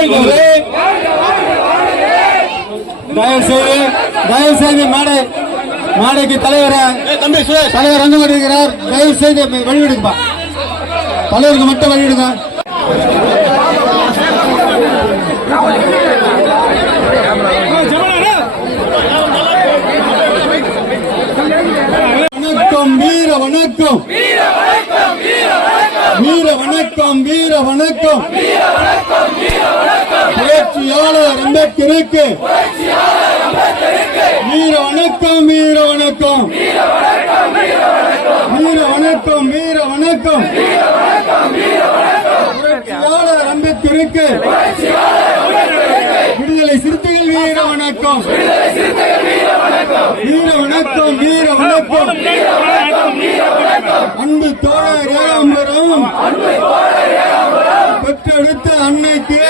வாழ்கவே தயவு செய்து தயவு செய்து மேடை மேடைக்கு தலைவரை வந்து கொண்டிருக்கிறார். தயவு செய்து வழிவிடுங்கப்பா. தலைவருக்கு மட்டும் வழிவிடுங்க. வணக்கம் வீர வணக்கம். வீர வணக்கம் வீர வணக்கம். புரட்சியாளர் அம்பேத்கருக்கு. வீர வணக்கம் வீர வணக்கம். வீர வணக்கம் வீர வணக்கம். புரட்சியாளர் அம்பேத்கருக்கு. விடுதலை சிறுத்தைகள் வீர வணக்கம். வீர வணக்கம் வீர வணக்கம். அன்பு தோழர் ஏகாம்பரம் பெற்றெடுத்த அன்னைக்கு.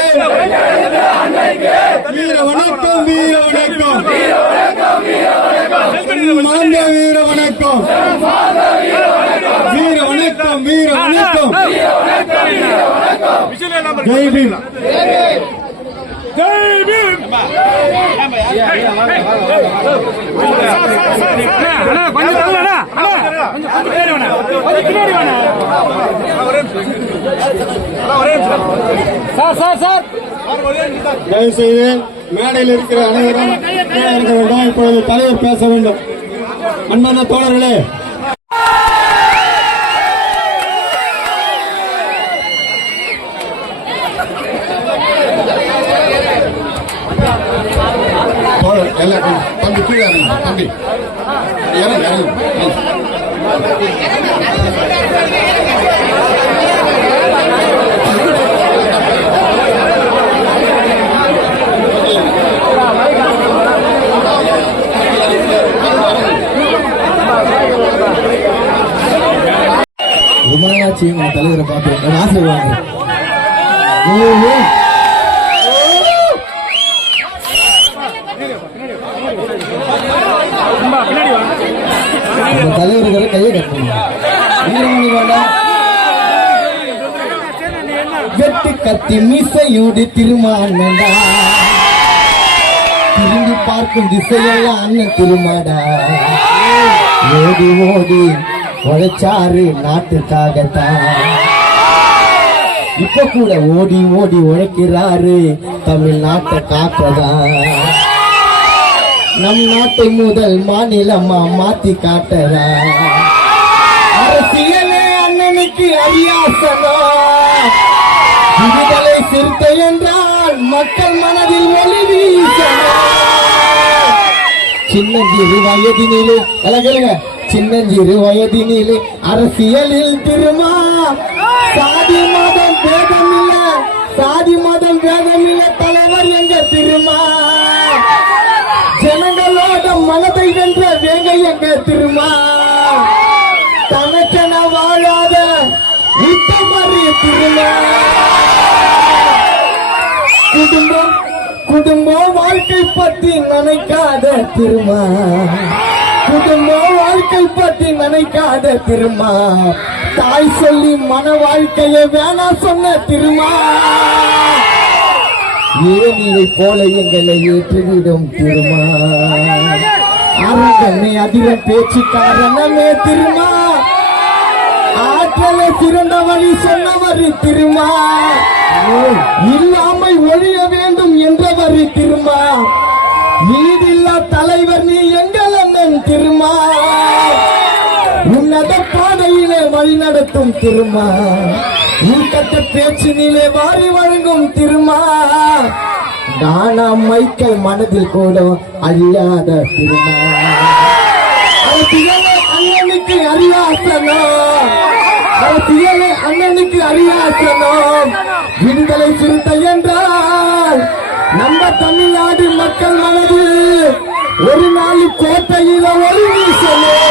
வீர வணக்கம் வீர வணக்கம். மாந்த வீர வணக்கம். வீர வணக்கம் வீர வணக்கம். ஜெய் பீம். ஜெய் பீம். தயவு செய்து மேடையில் இருக்கிற அனைவரும் இருக்க வேண்டும் இப்பொழுது தலைவர் பேச வேண்டும். அன்பான தோழர்களே தோழர் எல்லாம் கொஞ்சம் தம்பி. இறங்கு ரொம்ப நாளாச்சு தலைவரை பார்த்து ஒரு ஆசீர்வாதம் வெட்டு கத்தி மீசையோடு திருமானண்டா திரும்பி பார்க்கும் திசையெல்லாம் அண்ணன் திருமாடா. ஓடி ஓடி உழைச்சாரு நாட்டுக்காகத்தான் இப்ப கூட ஓடி ஓடி உழைக்கிறாரு தமிழ்நாட்டை காக்கதான் நம் நாட்டை முதல் மாநிலமா மாத்தி காட்டதா. அரசியலே அண்ணனுக்கு அரியாசனா விடுதலை சிறுத்தை என்றால் மக்கள் மனதில் ஒளி சின்னஞ்சிறு வயதினிலே அழகுங்க சின்னஞ்சிறு வயதினிலே அரசியலில் திருமா சாதி மதம் பேதம் இல்ல சாதி மதம் பேதம் இல்ல தலைவர் எங்க திருமா ஜனங்களோட மனதை வென்ற வேங்க எங்க திருமா குடும்பம் குடும்பம் வாழ்க்கை பற்றி நினைக்காத திருமா. குடும்பம் வாழ்க்கை பற்றி நினைக்காத திருமா. தாய் சொல்லி மன வாழ்க்கைய வேணா சொன்ன திருமா. ஏனியை போல எங்களை ஏற்றுவிடும் திருமா. அரங்கனை அதிர பேச்சு திருமா. ஆற்றலை சிறந்த வழி சொன்னவர் திருமா. இல்லாம ஒழிய வேண்டும் என்றவர் திருமா. நீதில்லா தலைவர் நீ எங்கள் அண்ணன் திருமா. உன்னத பாதையிலே வழி நடத்தும் திருமா. உள்கட்ட பேச்சினிலே வாரி வழங்கும் திருமா. நானா மைக்கேல் மனதில் கூட அழியாத திருமா. அண்ணனுக்கு அறியாசனோ. அண்ணனுக்கு அரியாசனம் விடுதலை சிறுத்தை என்றார் ஒரு நாள் கோட்டையில ஒரு வீசணும்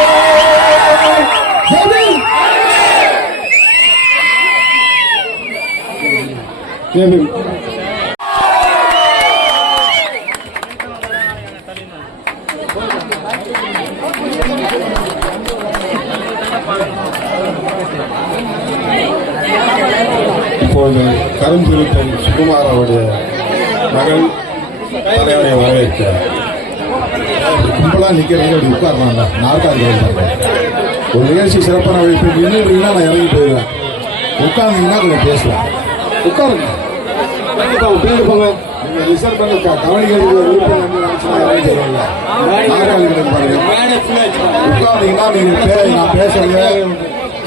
இப்போது கருஞ்சிறுத்தை சுகுமார் அவருடைய மகள் தலைவரை வரவேற்கிறார். கும்பலா நிக்கிறீங்க அப்படி உட்காரலாம்ல நாற்காலி ஒரு நிகழ்ச்சி சிறப்பான வைப்பு நின்றுட்டீங்கன்னா நான் இறங்கி போயிடுவேன். உட்கார்ந்தீங்கன்னா கொஞ்சம் பேசுவேன். உட்காருங்க. பேரு போங்க நீங்க ரிசர்வ் பண்ண. நினைச்சுன்னா இறங்கி போயிடுவாங்க நாற்காலி பாருங்க. உட்கார்ந்தீங்கன்னா நான் பேசுறத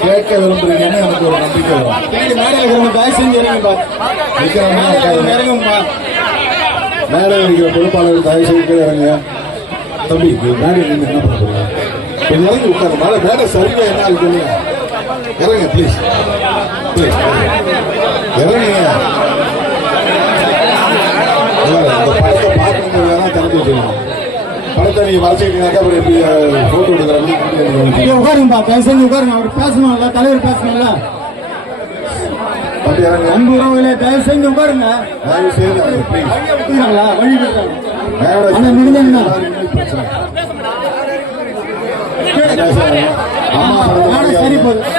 கேட்க விரும்புறீங்கன்னு எனக்கு ஒரு நம்பிக்கை வரும். பின்னாடி மேடையில் இருக்கிறவங்க தயவு செஞ்சு இறங்குப்பா நிக்கிறவங்க மேடையில் இருக்கிறவங்க இறங்குப்பா மேடை இருக்கிற பொறுப்பாளர் தயவு செய்து இறங்குங்க. தம்பி மேடை நின்று என்ன பண்ண போறீங்க? கொஞ்சம் இறங்கி உட்காரு. மேலே மேடை சரியா என்ன ஆகுது சொல்லுங்க. இறங்க ப்ளீஸ் ப்ளீஸ் இறங்குங்க. இந்த படத்தை பார்க்கணுங்கிறதா திறந்து வச்சுருக்கோம் படத்தை நீங்க மறைச்சிக்கிட்டீங்கன்னாக்கா அப்புறம் எப்படி ஃபோட்டோ எடுக்கிறாங்க இங்க உட்காருங்கப்பா தயவு செஞ்சு உட்காருங்க. அவர் பேசணும்ல தலைவர் பேசணும்ல அன்பு உறவுகளே தயவு செஞ்சு உட்காருங்க தயவு செய்து வழி மேடை ஆனா மனிதன் தான் ஆனா சரி போதும்